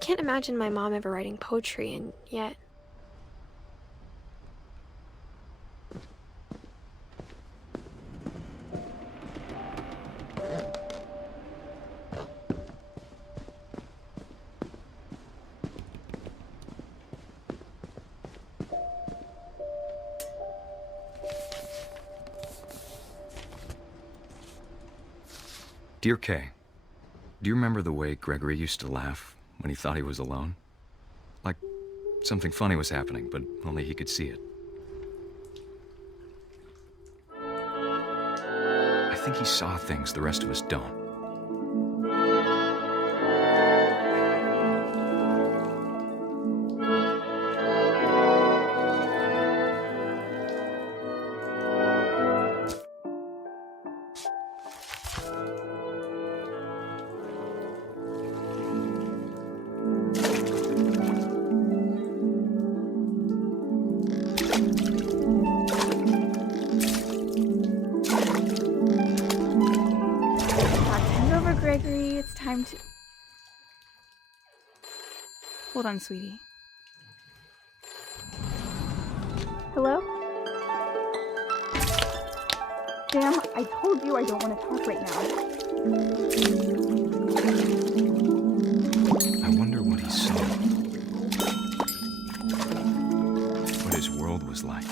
can't imagine my mom ever writing poetry, and yet... Dear Kay, do you remember the way Gregory used to laugh when he thought he was alone? Like something funny was happening, but only he could see it. I think he saw things the rest of us don't. Gregory, it's time to... Hold on, sweetie. Hello? Sam, I told you I don't want to talk right now. I wonder what he saw. What his world was like.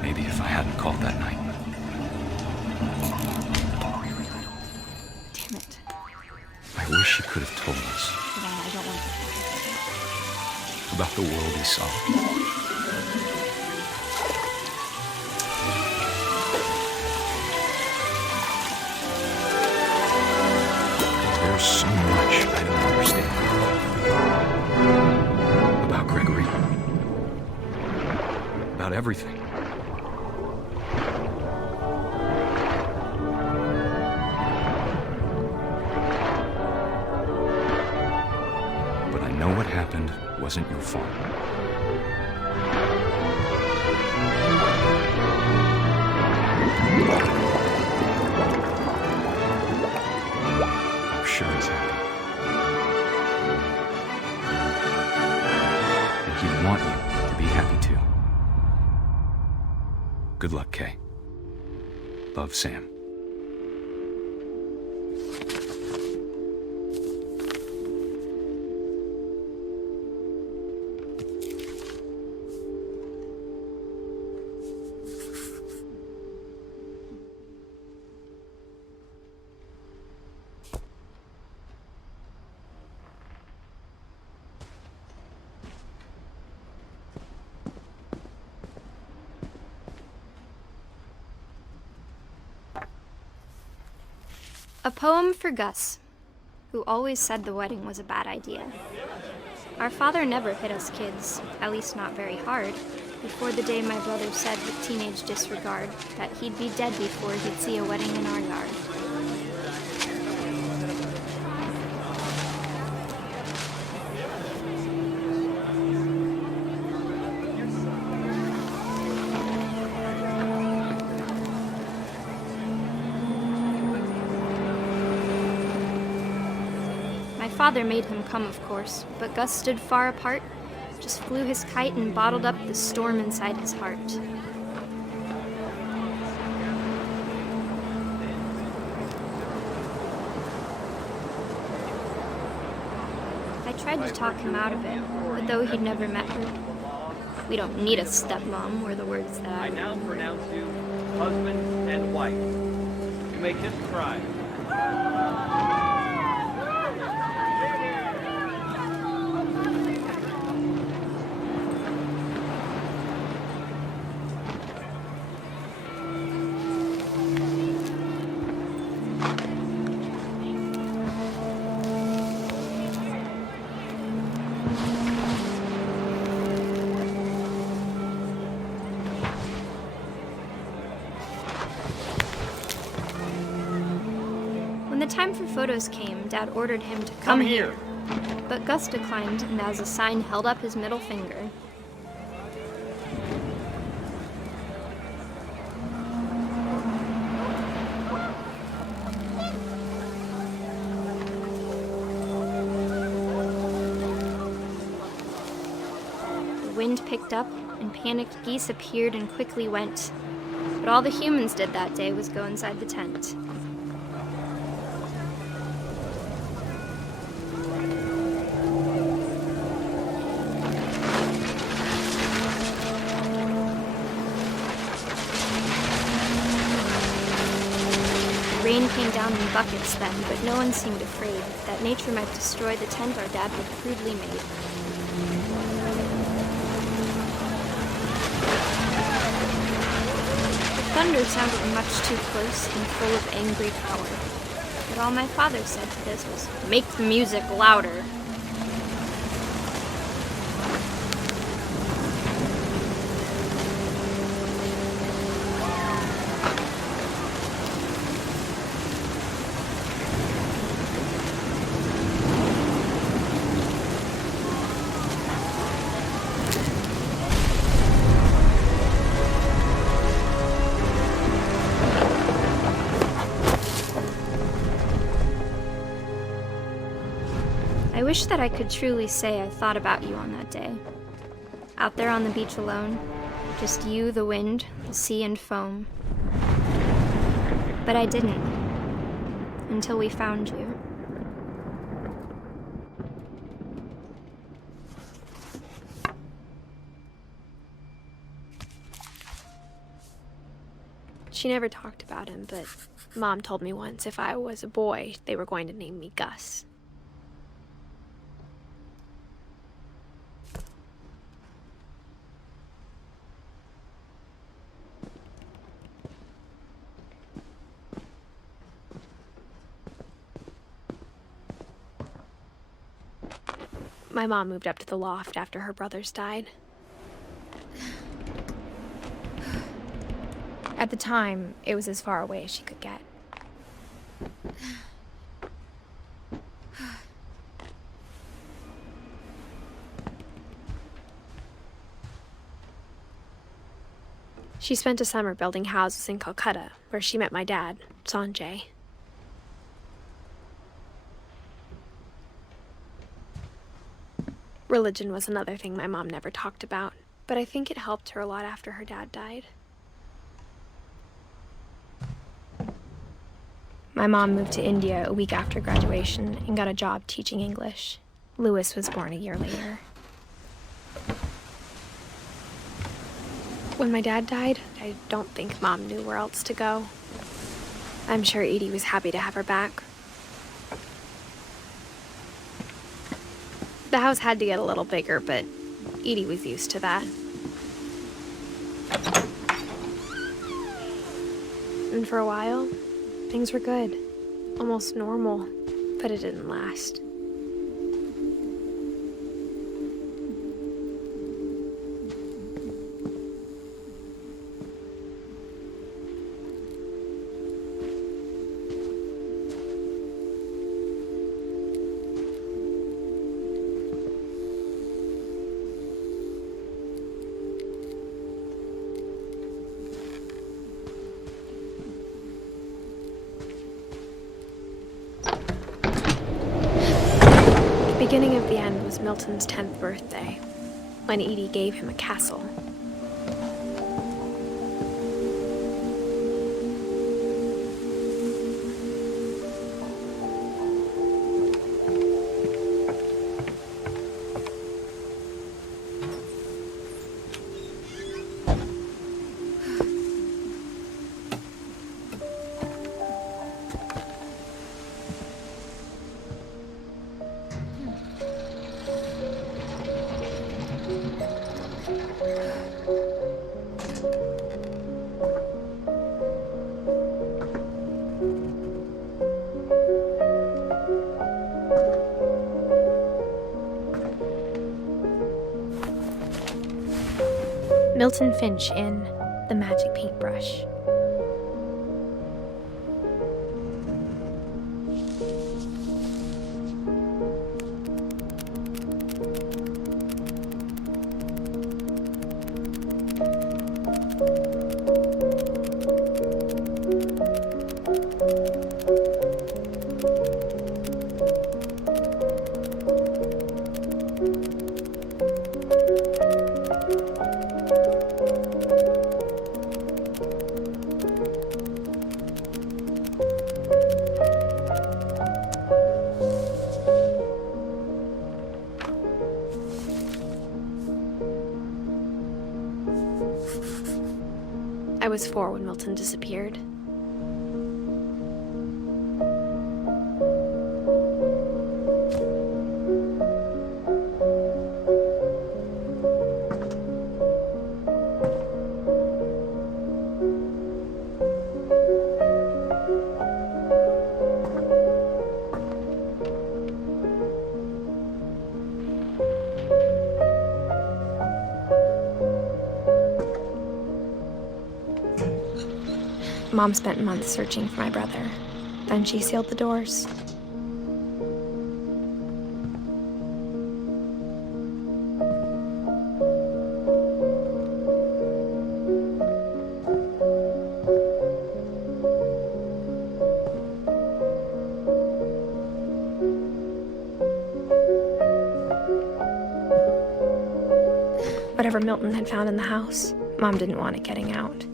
Maybe if I hadn't called that night. Damn it. I wish he could have told us. Hold on, I don't want to. About the world he saw. There's so much I don't understand. About Gregory. About everything. But I know what happened wasn't your fault. I'm sure he's happy. And he'd want you to be happy too. Good luck, Kay. Love, Sam. A poem for Gus, who always said the wedding was a bad idea. Our father never hit us kids, at least not very hard, before the day my brother said with teenage disregard that he'd be dead before he'd see a wedding in our yard. My father made him come, of course, but Gus stood far apart just flew his kite and bottled up the storm inside his heart. I tried to talk him out of it, but though he'd never met her, "We don't need a stepmom," were the words that I now pronounce you husband and wife. You may kiss the bride. When the time for photos came, Dad ordered him to come here. But Gus declined and as a sign held up his middle finger. The wind picked up and panicked geese appeared and quickly went. But all the humans did that day was go inside the tent. Rain came down in buckets then, but no one seemed afraid that nature might destroy the tent our dad had crudely made. The thunder sounded much too close and full of angry power. But all my father said to this was, "Make the music louder." I wish that I could truly say I thought about you on that day. Out there on the beach alone, just you, the wind, the sea, and foam. But I didn't, until we found you. She never talked about him, but Mom told me once if I was a boy, they were going to name me Gus. My mom moved up to the loft after her brothers died. At the time, it was as far away as she could get. She spent a summer building houses in Calcutta, where she met my dad, Sanjay. Religion was another thing my mom never talked about, but I think it helped her a lot after her dad died. My mom moved to India a week after graduation and got a job teaching English. Louis was born a year later. When my dad died, I don't think Mom knew where else to go. I'm sure Edie was happy to have her back. The house had to get a little bigger, but Edie was used to that. And for a while, things were good. Almost normal, but it didn't last. The beginning of the end was Milton's 10th birthday. when Edie gave him a castle. Milton Finch in The Magic Paintbrush. I was 4 when Milton disappeared. Mom spent months searching for my brother. Then she sealed the doors. Whatever Milton had found in the house, Mom didn't want it getting out.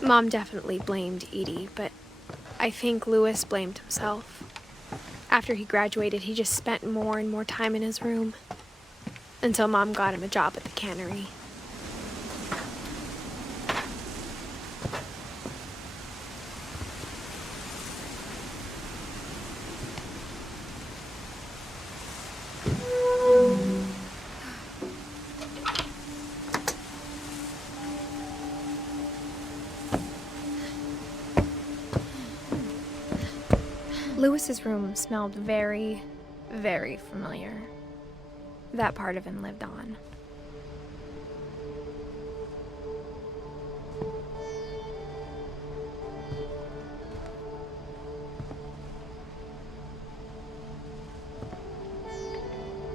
Mom definitely blamed Edie, but I think Lewis blamed himself. After he graduated, he just spent more and more time in his room, until Mom got him a job at the cannery. Lewis's room smelled very, very familiar. That part of him lived on.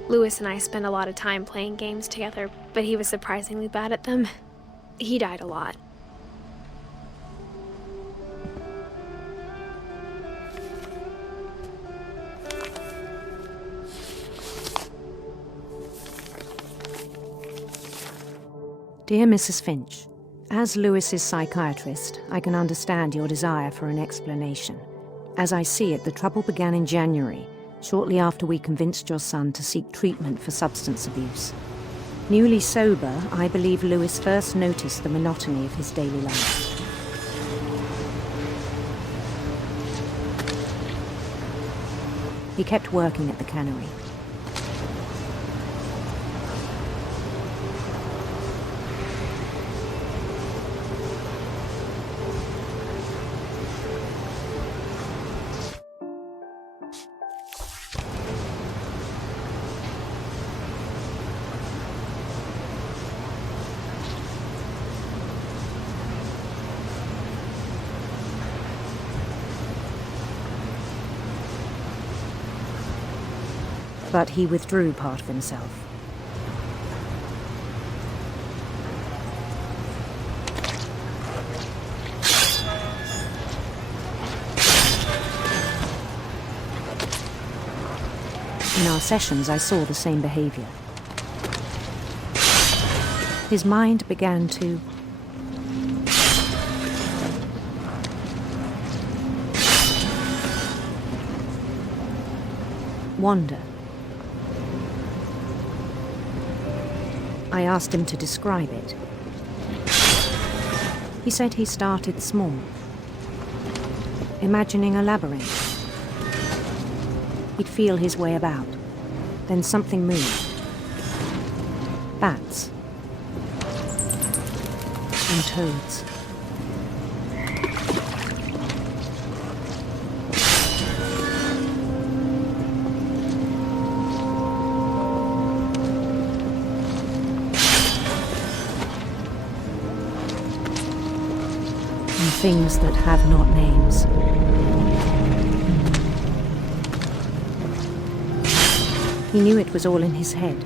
Lewis and I spent a lot of time playing games together, but he was surprisingly bad at them. He died a lot. Dear Mrs. Finch, as Lewis's psychiatrist, I can understand your desire for an explanation. As I see it, the trouble began in January, shortly after we convinced your son to seek treatment for substance abuse. Newly sober, I believe Lewis first noticed the monotony of his daily life. He kept working at the cannery. But he withdrew part of himself. In our sessions, I saw the same behavior. His mind began to wander. I asked him to describe it. He said he started small, imagining a labyrinth. He'd feel his way about. Then something moved. Bats. And toads. And things that have not names. He knew it was all in his head.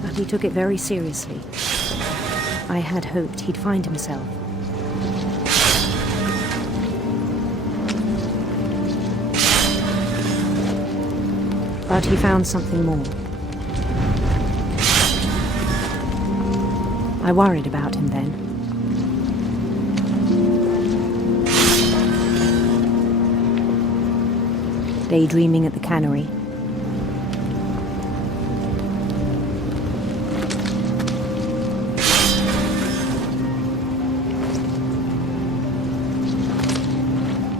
But he took it very seriously. I had hoped he'd find himself. But he found something more. I worried about him then. Daydreaming at the cannery.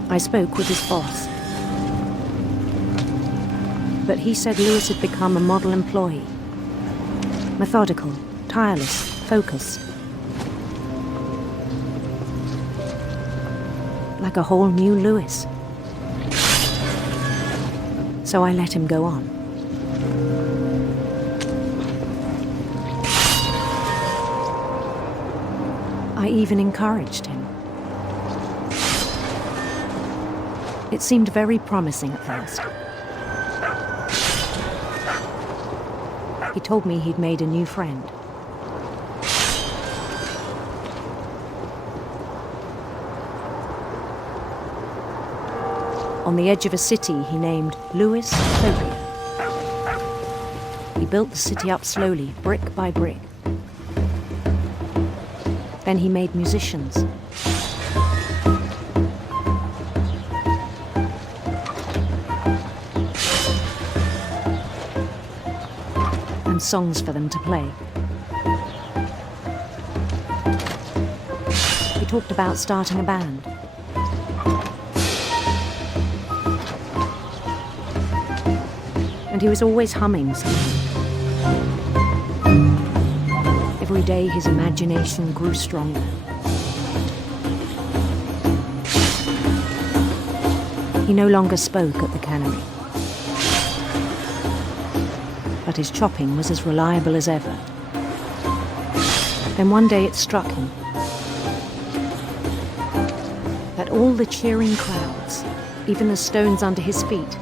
I spoke with his boss. But he said Lewis had become a model employee. Methodical, tireless, focused. Like a whole new Lewis. So I let him go on. I even encouraged him. It seemed very promising at first. He told me he'd made a new friend. On the edge of a city he named Lewis Topia. He built the city up slowly, brick by brick. Then he made musicians. And songs for them to play. He talked about starting a band. And he was always humming something. Every day his imagination grew stronger. He no longer spoke at the cannery. But his chopping was as reliable as ever. Then one day it struck him that all the cheering crowds, even the stones under his feet,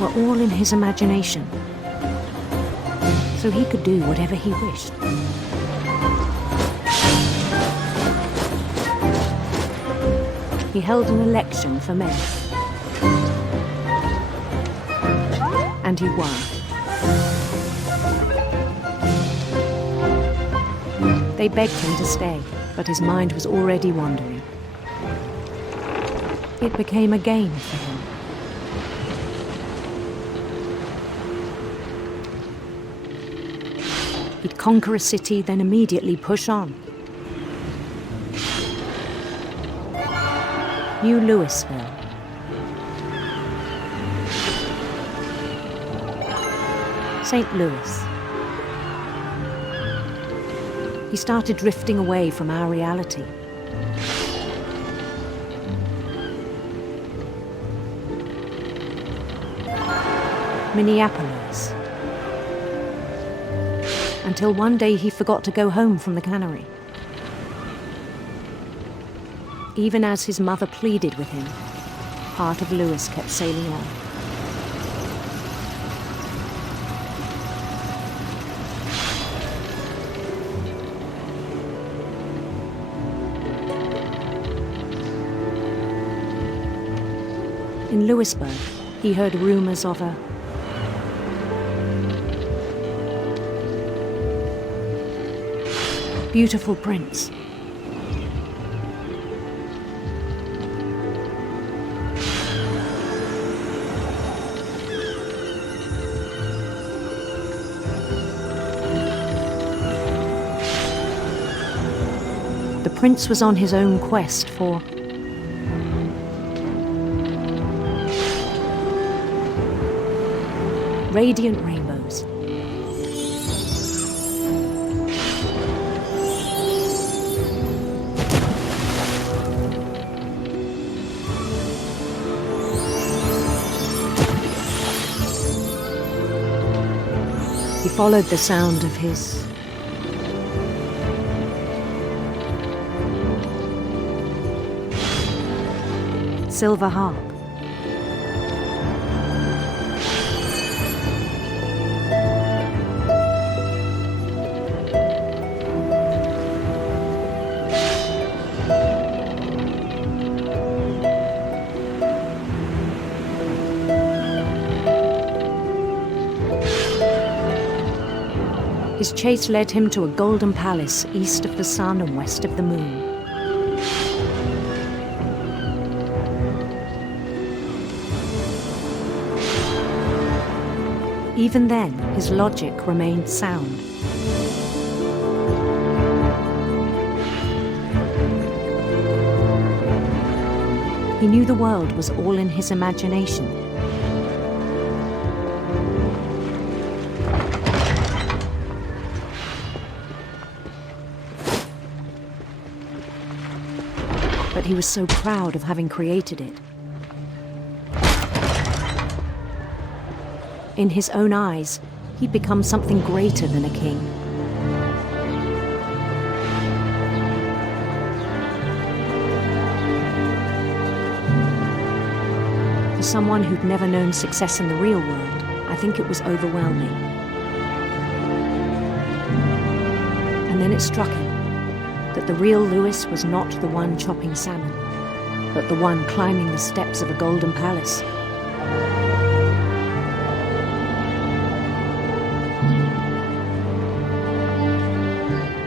were all in his imagination, so he could do whatever he wished. He held an election for mayor, and he won. They begged him to stay, but his mind was already wandering. It became a game for him. He'd conquer a city, then immediately push on. New Louisville. St. Louis. He started drifting away from our reality. Minneapolis. Until one day he forgot to go home from the cannery. Even as his mother pleaded with him, part of Lewis kept sailing on. In Lewisburg, he heard rumors of a beautiful prince. The prince was on his own quest for radiant rainbows. He followed the sound of his silver harp. His chase led him to a golden palace east of the sun and west of the moon. Even then, his logic remained sound. He knew the world was all in his imagination. But he was so proud of having created it. In his own eyes, he'd become something greater than a king. For someone who'd never known success in the real world, I think it was overwhelming. And then it struck him that the real Lewis was not the one chopping salmon, but the one climbing the steps of a golden palace.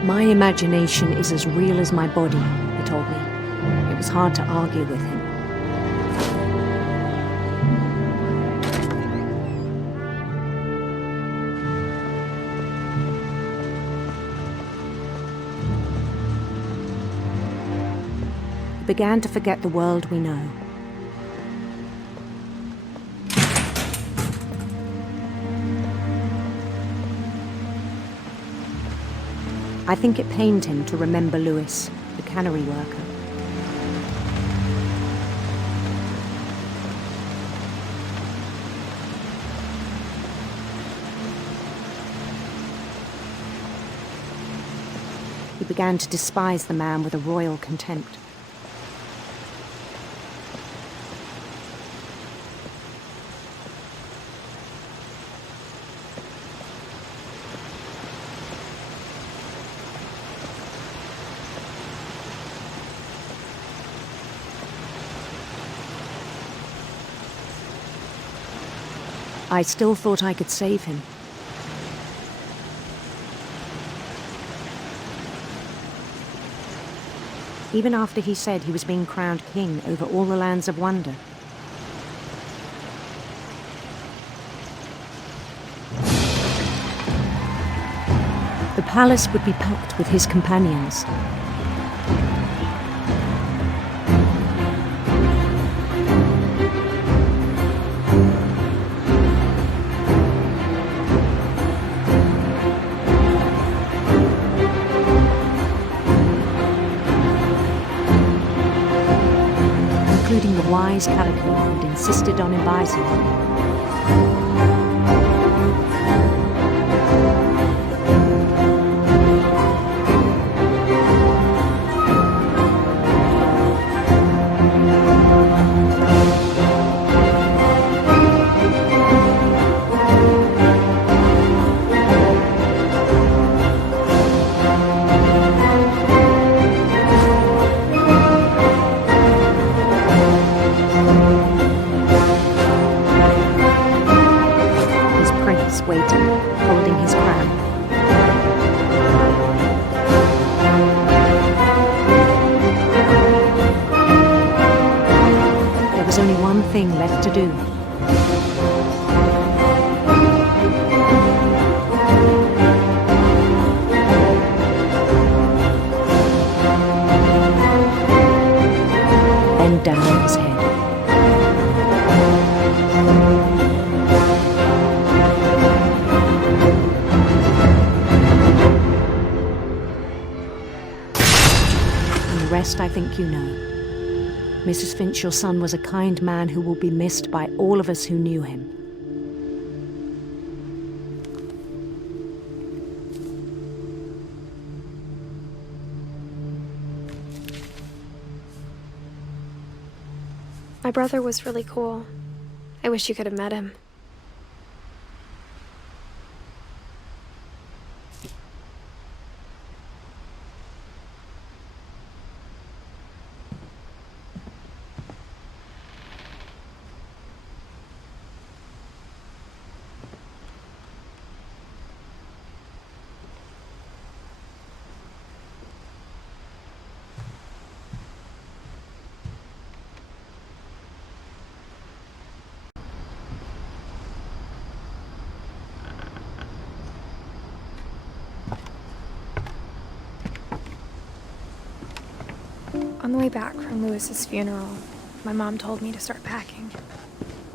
My imagination is as real as my body, he told me. It was hard to argue with him. He began to forget the world we know. I think it pained him to remember Lewis, the cannery worker. He began to despise the man with a royal contempt. I still thought I could save him. Even after he said he was being crowned king over all the lands of wonder. The palace would be packed with his companions. Including the wise Calico who'd insisted on advising him. There's only one thing left to do. Bend down his head. And the rest I think you know. Mrs. Finch, your son was a kind man who will be missed by all of us who knew him. My brother was really cool. I wish you could have met him. On the way back from Lewis's funeral, my mom told me to start packing.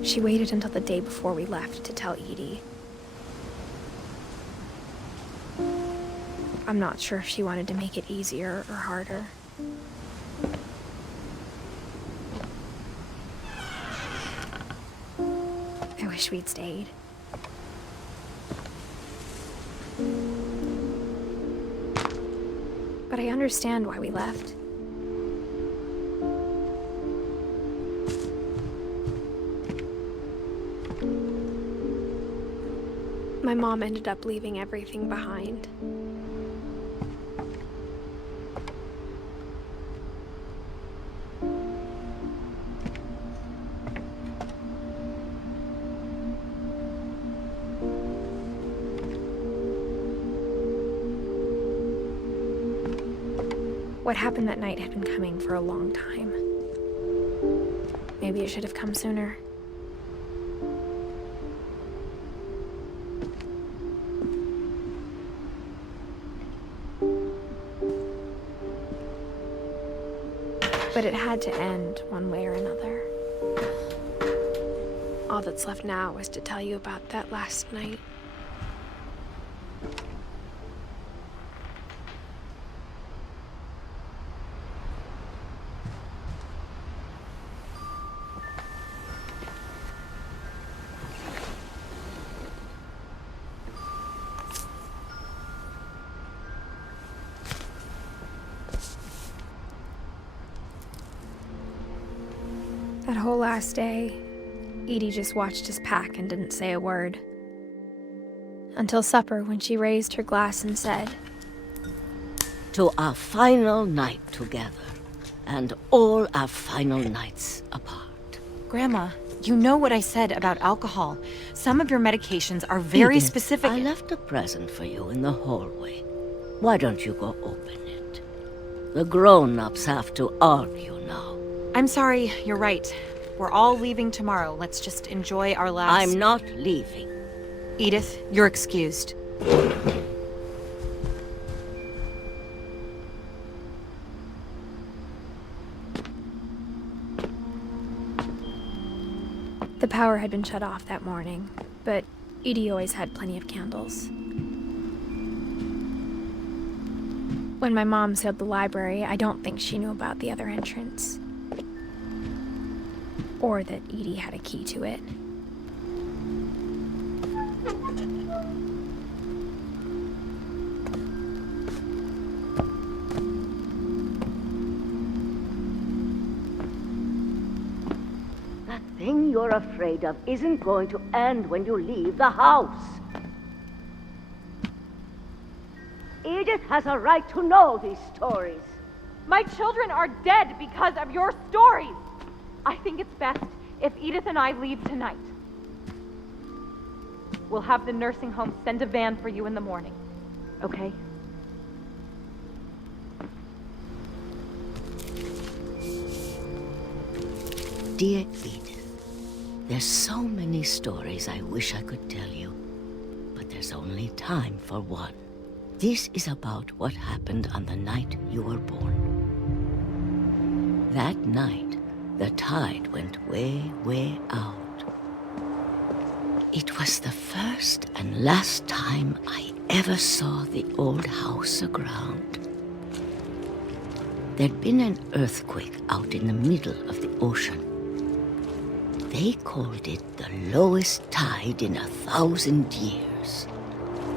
She waited until the day before we left to tell Edie. I'm not sure if she wanted to make it easier or harder. I wish we'd stayed. But I understand why we left. My mom ended up leaving everything behind. What happened that night had been coming for a long time. Maybe it should have come sooner. But it had to end one way or another. All that's left now is to tell you about that last night. That whole last day, Edie just watched us pack and didn't say a word. Until supper, when she raised her glass and said, "To our final night together, and all our final nights apart." Grandma, you know what I said about alcohol. Some of your medications are very Edith, specific. I left a present for you in the hallway. Why don't you go open it? The grown-ups have to argue now. I'm sorry, you're right. We're all leaving tomorrow. Let's just enjoy our last... I'm not leaving. Edith, you're excused. the power had been shut off that morning, but Edie always had plenty of candles. When my mom sealed the library, I don't think she knew about the other entrance. Or that Edie had a key to it. That thing you're afraid of isn't going to end when you leave the house. Edith has a right to know these stories. My children are dead because of your stories. I think it's best if Edith and I leave tonight. We'll have the nursing home send a van for you in the morning, okay? dear Edith, there's so many stories I wish I could tell you, but there's only time for one. This is about what happened on the night you were born. That night, the tide went way, way out. It was the first and last time I ever saw the old house aground. There'd been an earthquake out in the middle of the ocean. They called it the lowest tide in 1,000 years.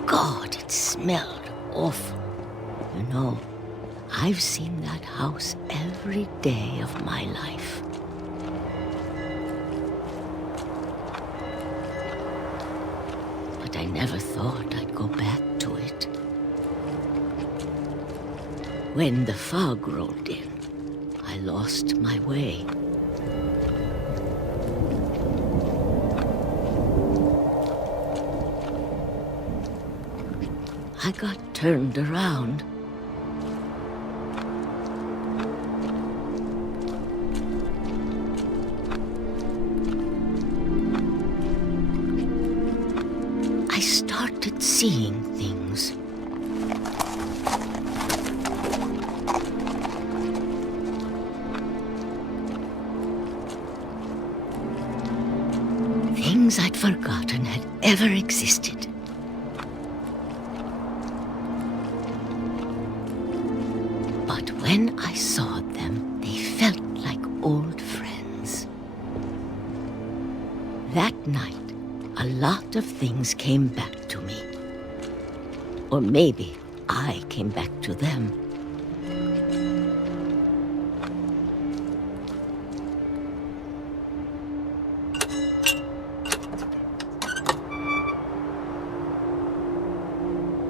God, it smelled awful. You know, I've seen that house every day of my life. But I never thought I'd go back to it. When the fog rolled in, I lost my way. I got turned around. I started seeing things. Things I'd forgotten had ever existed. But when I saw them, they felt like old friends. That night, a lot of things came back to me. Or maybe I came back to them.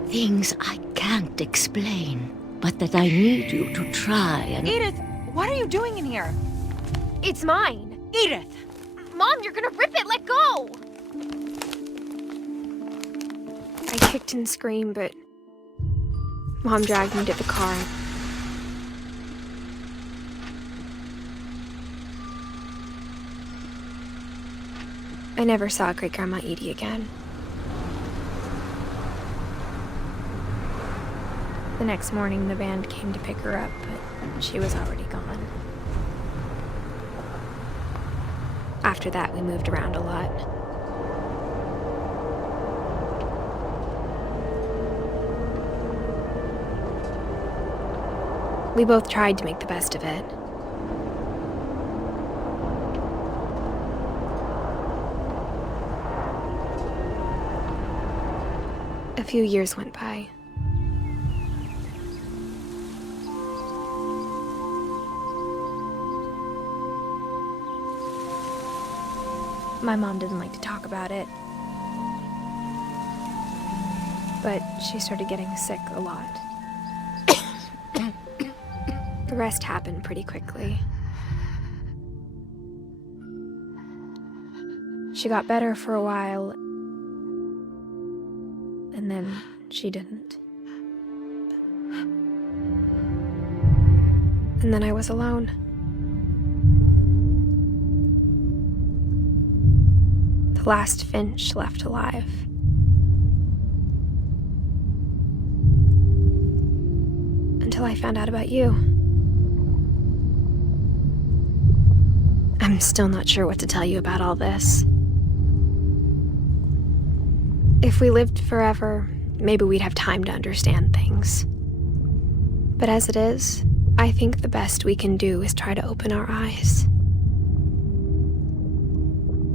Things I can't explain, but that I need you to try and... Edith, what are you doing in here? It's mine. Edith! Mom, you're gonna rip it! Let go! I kicked and screamed, but Mom dragged me to the car. I never saw Great-Grandma Edie again. The next morning, the band came to pick her up, but she was already gone. After that, we moved around a lot. We both tried to make the best of it. A few years went by. My mom didn't like to talk about it, but she started getting sick a lot. The rest happened pretty quickly. She got better for a while, and then she didn't. And then I was alone. The last Finch left alive. Until I found out about you. I'm still not sure what to tell you about all this. If we lived forever, maybe we'd have time to understand things. But as it is, I think the best we can do is try to open our eyes.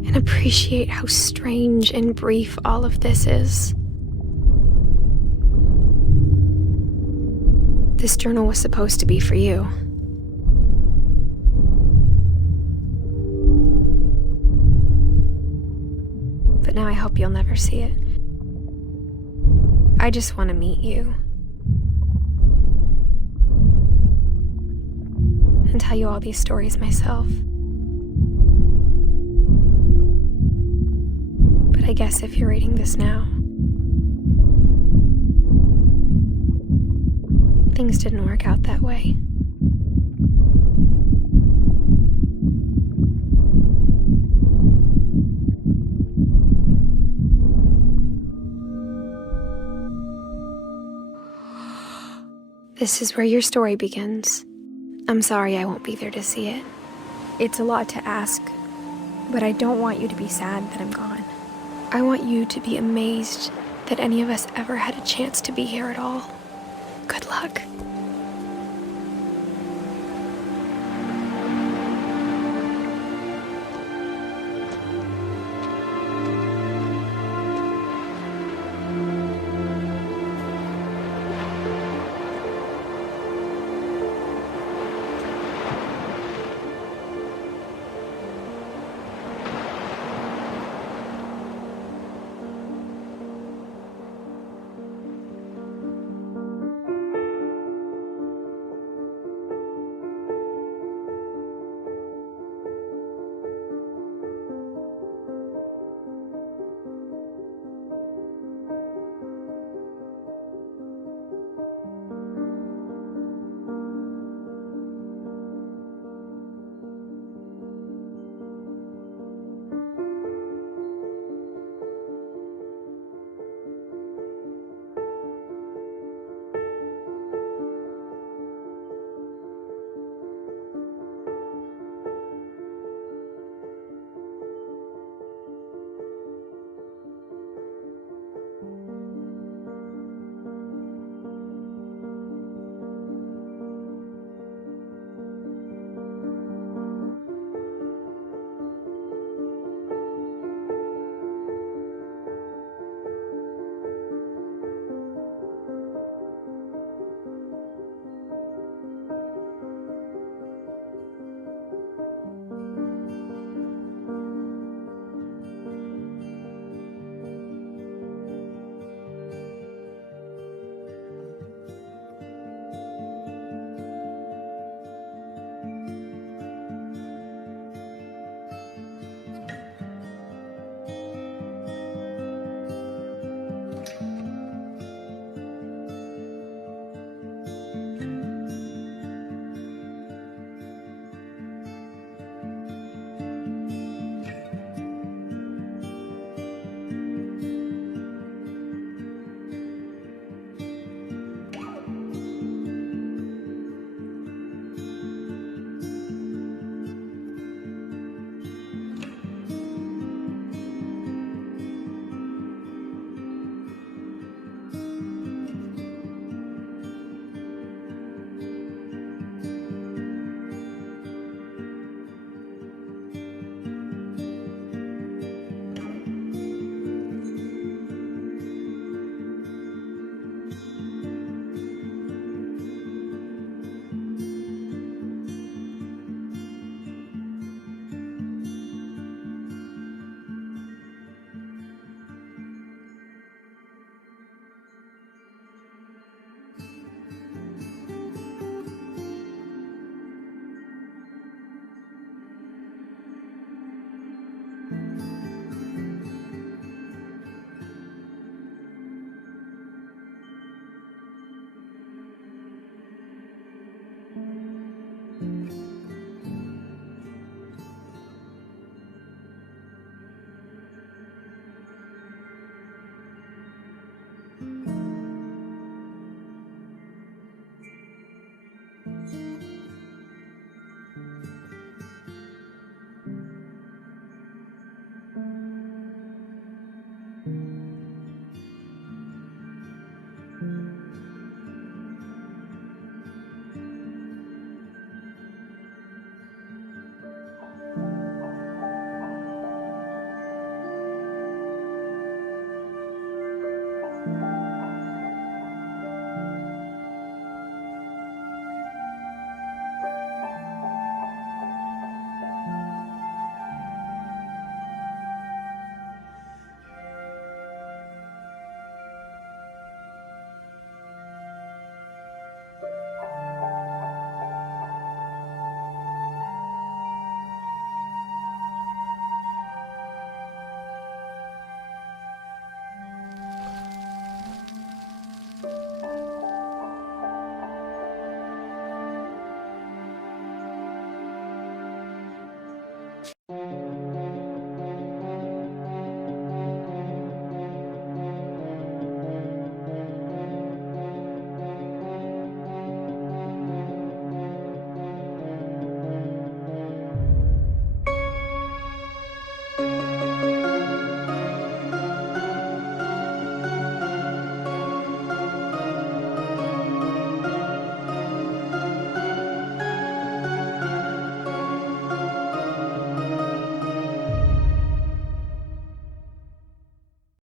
And appreciate how strange and brief all of this is. This journal was supposed to be for you. But now I hope you'll never see it. I just want to meet you. And tell you all these stories myself. But I guess if you're reading this now, things didn't work out that way. This is where your story begins. I'm sorry I won't be there to see it. It's a lot to ask, but I don't want you to be sad that I'm gone. I want you to be amazed that any of us ever had a chance to be here at all. Good luck.